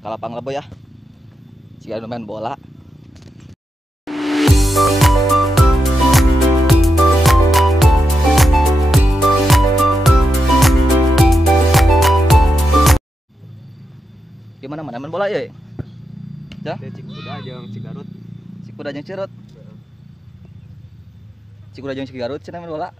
ke lapang lebo ya. Jika main bola. Gimana mana main bola ya? Ya? Cikuda jeung cigarut. Cikuda jeung cirut. Cikuda jeung cigarut cenah main bola.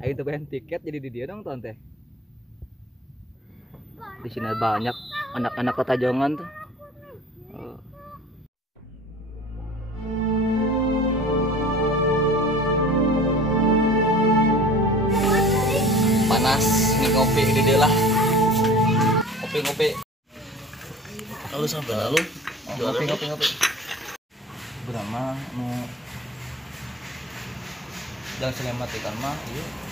Ayo tuh bayar tiket jadi di dia dong tuh teh. Di sini banyak anak-anak kota Jongan tuh. Panas ngopi di dia lah. Ngopi. Lalu sampai lalu Ngopi. Berama mau jangan selamatin mah, iya.